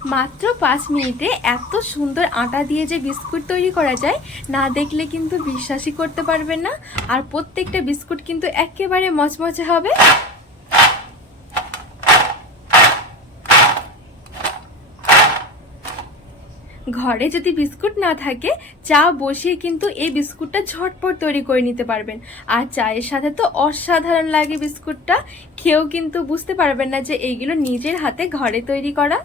মাত্র 5 মিনিটে এত সুন্দর আটা দিয়ে যে বিস্কুট তৈরি করা যায়, না দেখলে কিন্তু বিশ্বাসই করতে পারবেন না। আর প্রত্যেকটা বিস্কুট কিন্তু একেবারে মচমচে হবে। ঘরে যদি বিস্কুট না থাকে, চা বসিয়ে কিন্তু এই বিস্কুটটা ঝটপট তৈরি করে নিতে পারবেন। আর চায়ের সাথে তো অসাধারণ লাগে বিস্কুটটা, খেয়েও কিন্তু বুঝতে পারবেন না যে এইগুলো নিজের হাতে ঘরে তৈরি করা।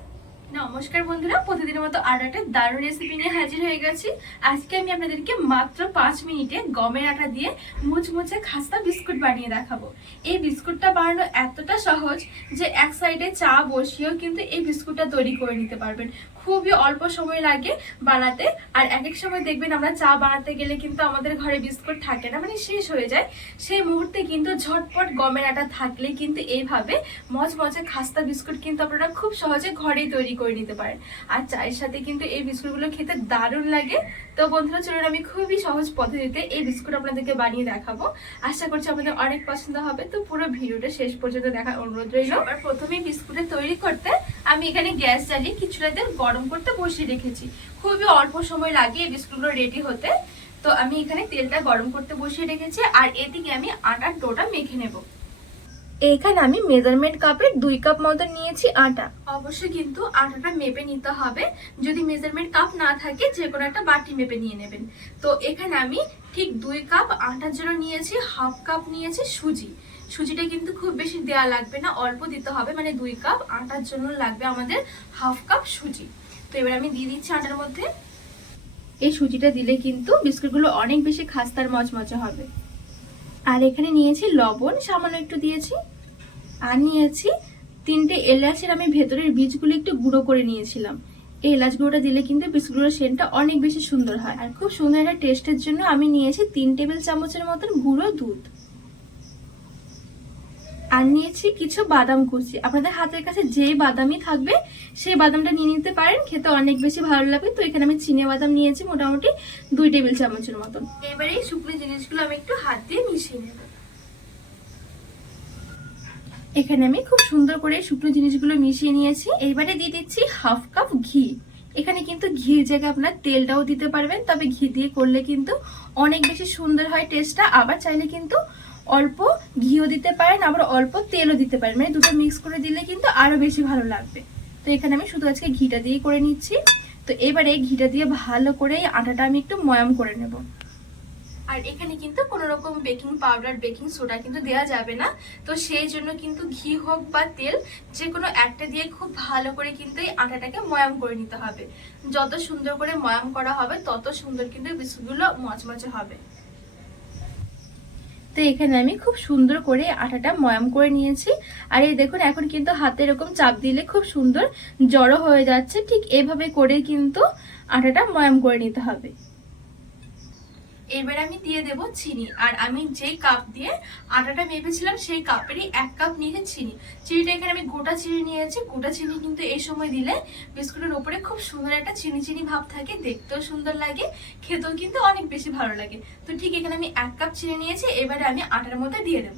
নমস্কার বন্ধুরা, প্রতিদিনের মতো আরো একটা দারুণ রেসিপি নিয়ে হাজির হয়ে গেছি। আজকে আমি আপনাদেরকে মাত্র 5 মিনিটে গমের আটা দিয়ে মুচমুচে খাস্তা বিস্কুট বানিয়ে দেখাবো। এই বিস্কুটটা বানানো এতটা সহজ যে এক সাইডে চা বসিয়েও কিন্তু এই বিস্কুটটা তৈরি করে নিতে পারবেন। খুবই অল্প সময় লাগে বানাতে। আর এক এক সময় দেখবেন আমরা চা বানাতে গেলে কিন্তু আমাদের ঘরে বিস্কুট থাকে না, মানে শেষ হয়ে যায়। সেই মুহূর্তে কিন্তু ঝটপট গমের আটা থাকলে কিন্তু এইভাবে মচমচে খাস্তা বিস্কুট কিন্তু আপনারা খুব সহজে ঘরেই তৈরি করে নিতে পারেন। আর চায়ের সাথে কিন্তু এই বিস্কুটগুলো খেতে দারুণ লাগে। তো বন্ধুরা চলুন, আমি খুবই সহজ পদ্ধতিতে এই বিস্কুট আপনাদেরকে বানিয়ে দেখাবো। আশা করছি আপনাদের অনেক পছন্দ হবে। তো পুরো ভিডিওটা শেষ পর্যন্ত দেখার অনুরোধ রইল। আর প্রথমেই বিস্কুটটা তৈরি করতে আমি এখানে গ্যাস জ্বালিয়ে কিছুটা তেল গরম করতে বসিয়ে রেখেছি। খুবই অল্প সময় লাগে এই বিস্কুটগুলো রেডি হতে। তো আমি এখানে তেলটা গরম করতে বসিয়ে রেখেছি, আর এদিকে আমি আটার ডোটা মেখে নেব। এখানে আমি মেজারমেন্ট কাপের 2 কাপ মতো নিয়েছি আটা। অবশ্যই কিন্তু আটাটা মেপে নিতে হবে। যদি মেজারমেন্ট কাপ না থাকে যে কোনো একটা বাটি মেপে নিয়ে নেবেন। তো এখানে আমি ঠিক 2 কাপ আটার জন্য নিয়েছি হাফ কাপ নিয়েছি সুজি। সুজিটা কিন্তু খুব বেশি দেওয়া লাগবে না, অল্প দিতে হবে। মানে 2 কাপ আটার জন্য লাগবে আমাদের হাফ কাপ সুজি। তো এবার আমি দিয়ে দিচ্ছি আটার মধ্যে। এই সুজিটা দিলে কিন্তু বিস্কুটগুলো অনেক বেশি খাস্তার মচমচে হবে। আর এখানে নিয়েছি লবণ, সামান্য একটু দিয়েছি। আর নিয়েছি 3টে এলাচের আমি ভেতরের বীজগুলো একটু গুঁড়ো করে নিয়েছিলাম। এই এলাচ গুঁড়োটা দিলে কিন্তু বিস্কুটের সেন্টটা অনেক বেশি সুন্দর হয়। আর খুব সুন্দর একটা টেস্টের জন্য আমি নিয়েছি 3 টেবিল চামচের মতন গুঁড়ো দুধ। আর নিয়েছি কিছু বাদাম কুচি। আপনাদের হাতের কাছে যেই বাদামই থাকবে সেই বাদামটা নিয়ে নিতে পারেন, খেতে অনেক বেশি ভালো লাগবে। তো এখানে আমি চিনে বাদাম নিয়েছি মোটামুটি 2 টেবিল চামচের মতন। এবারে এই শুকনো জিনিসগুলো আমি একটু হাত দিয়ে মিশিয়ে নেব। এখানে আমি খুব সুন্দর করে শুকনো জিনিসগুলো মিশিয়ে নিয়েছি। এইবারে দিয়ে দিচ্ছি হাফ কাপ ঘি। এখানে কিন্তু ঘির জায়গায় আপনার তেলটাও দিতে পারবেন, তবে ঘি দিয়ে করলে কিন্তু অনেক বেশি সুন্দর হয় টেস্টটা। আবার চাইলে কিন্তু অল্প ঘিও দিতে পারেন, আবার অল্প তেলও দিতে পারেন, মানে দুটো মিক্স করে দিলে কিন্তু আরো বেশি ভালো লাগবে। তো এখানে আমি শুধু আজকে ঘিটা দিয়ে করে নিচ্ছি। তো এবারে ঘিটা দিয়ে ভালো করে আটাটা আমি একটু ময়াম করে নেব। আর এখানে কিন্তু কোনো রকম বেকিং পাউডার, বেকিং সোডা কিন্তু দেওয়া যাবে না। তো সেই জন্য কিন্তু ঘি হোক বা তেল, যে কোনো একটা দিয়ে খুব ভালো করে কিন্তু এই আটাটাকে ময়াম করে নিতে হবে। যত সুন্দর করে ময়াম করা হবে তত সুন্দর কিন্তু বিস্কুটগুলো মচমচে হবে। তো এখানে আমি খুব সুন্দর করে আটাটা ময়াম করে নিয়েছি। আর এই দেখুন এখন কিন্তু হাতে এরকম চাপ দিলে খুব সুন্দর জড়ো হয়ে যাচ্ছে। ঠিক এভাবে করে কিন্তু আটাটা ময়াম করে নিতে হবে। এবার আমি দিয়ে দেব চিনি। আর আমি যেই কাপ দিয়ে আটাটা মেপেছিলাম সেই কাপেরই 1 কাপ নিয়ে চিনি। চিনিটা এখানে আমি গোটা চিনি নিয়েছি। গোটা চিনি কিন্তু এই সময় দিলে বিস্কুটের উপরে খুব সুন্দর একটা চিনি চিনি ভাব থাকে, দেখতেও সুন্দর লাগে, খেতেও কিন্তু অনেক বেশি ভালো লাগে। তো ঠিক এখানে আমি 1 কাপ চিনি নিয়েছি। এবারে আমি আটার মধ্যে দিয়ে দেব।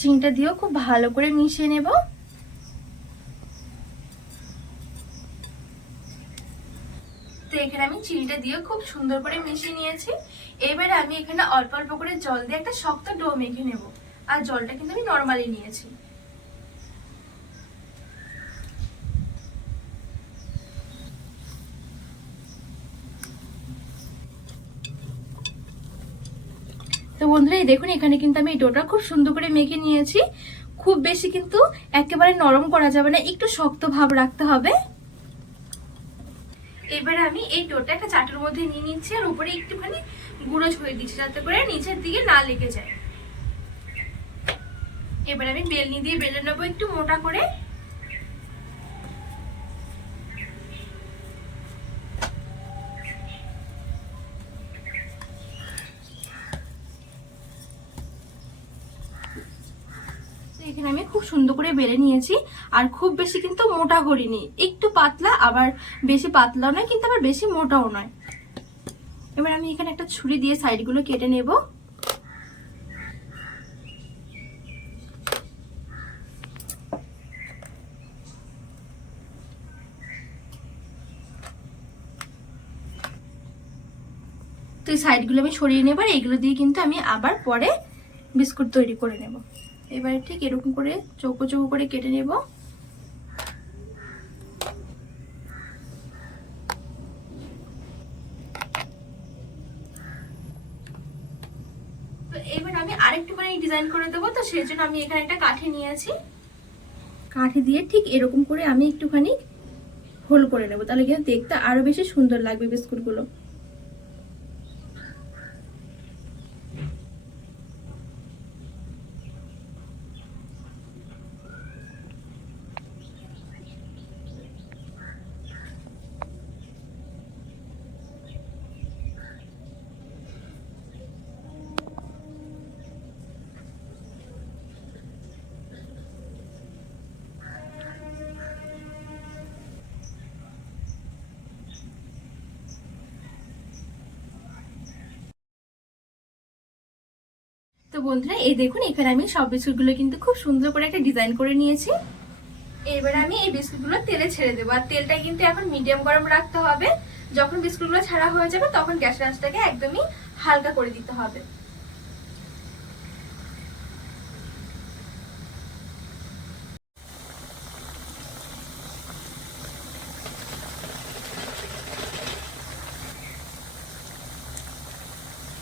চিনিটা দিয়েও খুব ভালো করে মিশিয়ে নেব। তো এখানে আমি চিনিটা দিয়ে খুব সুন্দর করে মিশিয়ে নিয়েছি। এবারে আমি এখানে অল্প অল্প করে জল দিয়ে একটা শক্ত ডো মেখে নেব। আর জলটা কিন্তু আমি নরমালি নিয়েছি। তো বন্ধুরা এই দেখুন এখানে কিন্তু আমি এই ডোটা খুব সুন্দর করে মেখে নিয়েছি। খুব বেশি কিন্তু একেবারে নরম করা যাবে না, একটু শক্ত ভাব রাখতে হবে। এবারে আমি এই ডোটা একটা চাটুর মধ্যে নিয়ে নিচ্ছি, আর উপরে একটুখানি গুঁড়ো ছড়িয়ে দিচ্ছি যাতে করে নিচের দিকে না লেগে যায়। এবার আমি বেলনি দিয়ে বেলে নেবো একটু মোটা করে। এখানে আমি খুব সুন্দর করে বেলে নিয়েছি। আর খুব বেশি কিন্তু মোটা করিনি, একটু পাতলা, আবার বেশি পাতলাও নয় কিন্তু আবার বেশি মোটাও নয়। এবার আমি এখানে একটা ছুরি দিয়ে সাইডগুলো কেটে নেব। তো এই সাইডগুলো আমি সরিয়ে নেব, আর এইগুলো দিয়ে কিন্তু আমি আবার পরে বিস্কুট তৈরি করে নেব। এবারে ঠিক এরকম করে চৌকো চৌকো করে কেটে নেব। তো এবার আমি আরেকটুখানি ডিজাইন করে দেবো, তো সেই জন্য আমি এখানে একটা কাঠি নিয়েছি। কাঠি দিয়ে ঠিক এরকম করে আমি একটুখানি হোল করে নেবো, তাহলে কিন্তু দেখতে আরো বেশি সুন্দর লাগবে বিস্কুটগুলো। তো বন্ধুরা এই দেখুন, এখানে আমি সব বিস্কুটগুলো কিন্তু খুব সুন্দর করে একটা ডিজাইন করে নিয়েছি। এবার আমি এই বিস্কুটগুলো তেলে ছেড়ে দেবো, আর তেলটা কিন্তু এখন মিডিয়াম গরম রাখতে হবে। যখন বিস্কুটগুলো ছাড়া হয়ে যাবে তখন গ্যাসের আঁচটাকে একদমই হালকা করে দিতে হবে।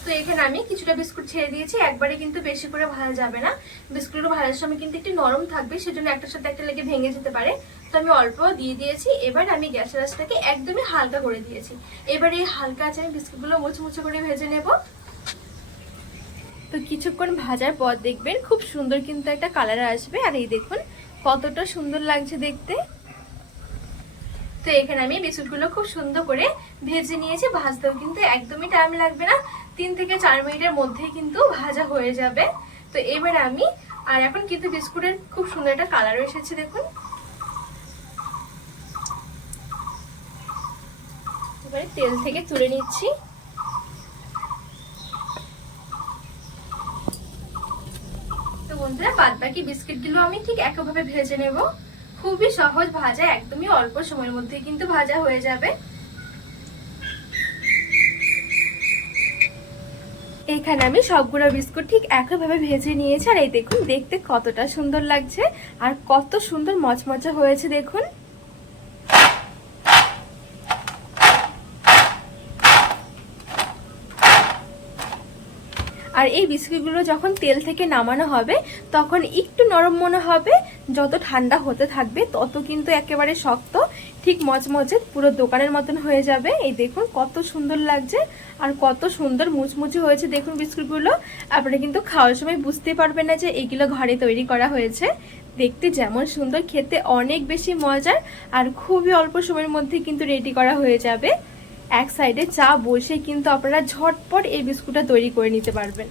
তো এখানে আমি কিছুটা বিস্কুট ছেড়ে দিয়েছি, একবারে কিন্তু বেশি করে ভাজা যাবে না। বিস্কুটগুলো ভাজার সময় কিন্তু একটু নরম থাকবে, সেজন্য একটার সাথে একটা লেগে ভেঙে যেতে পারে। তো আমি অল্প দিয়ে দিয়েছি। এবার আমি গ্যাসের আঁচটাকে একদমই হালকা করে দিয়েছি। এবার এই হালকা আঁচে আমি বিস্কুটগুলো মুচমুচে করে ভেজে নেব। তো কিছুক্ষণ ভাজার পর দেখবেন খুব সুন্দর কিন্তু একটা কালার আসবে, আর এই দেখুন কতটা সুন্দর লাগছে দেখতে। তো এখানে আমি বিস্কুটগুলো খুব সুন্দর করে ভেজে নিয়েছি। ভাজতেও কিন্তু একদমই টাইম লাগবে না, 3 থেকে 4 মিনিটের মধ্যেই কিন্তু ভাজা হয়ে যাবে। তো এবার আমি আর এখন কিন্তু বিস্কুটের খুব সুন্দর একটা কালার এসেছে দেখুন। এবারে তেল থেকে তুলে নিচ্ছি। তো বন্ধুরা বাদ বাকি বিস্কিটগুলো আমি ঠিক একইভাবে ভেজে নেব। খুবই সহজ ভাজা, একদমই অল্প সময়ের মধ্যে কিন্তু ভাজা হয়ে যাবে। এখানে আমি সবগুলো বিস্কুট ঠিক একইভাবে ভেজে নিয়েছি, আর এই দেখুন দেখতে কতটা সুন্দর লাগছে আর কত সুন্দর মচমচে হয়েছে দেখুন। আর এই বিস্কুটগুলো যখন তেল থেকে নামানো হবে তখন একটু নরম মনে হবে, যত ঠান্ডা হতে থাকবে তত কিন্তু একেবারে শক্ত, ঠিক মচমচে পুরো দোকানের মতন হয়ে যাবে। এই দেখুন কত সুন্দর লাগছে আর কত সুন্দর মুচমুচে হয়েছে দেখুন বিস্কুটগুলো। আপনারা কিন্তু খাওয়ার সময় বুঝতে পারবেন না যে এগুলো ঘরে তৈরি করা হয়েছে। দেখতে যেমন সুন্দর, খেতে অনেক বেশি মজার, আর খুবই অল্প সময়ের মধ্যে কিন্তু রেডি করা হয়ে যাবে। এক সাইডে চা বসে কিন্তু আপনারা ঝটপট এই বিস্কুটটা তৈরি করে নিতে পারবেন।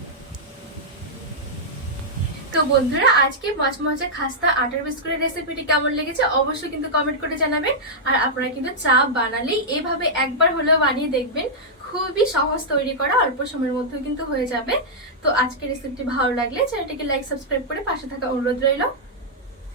তো বন্ধুরা আজকে মচমচে খাস্তা আটার বিস্কুটের রেসিপিটি কেমন লেগেছে অবশ্যই কিন্তু কমেন্ট করে জানাবেন। আর আপনারা কিন্তু চা বানালেই এভাবে একবার হলেও বানিয়ে দেখবেন, খুবই সহজ তৈরি করা, অল্প সময়ের মধ্যেও কিন্তু হয়ে যাবে। তো আজকের রেসিপিটি ভালো লাগলে চ্যানেলটিকে লাইক সাবস্ক্রাইব করে পাশে থাকা অনুরোধ রইল।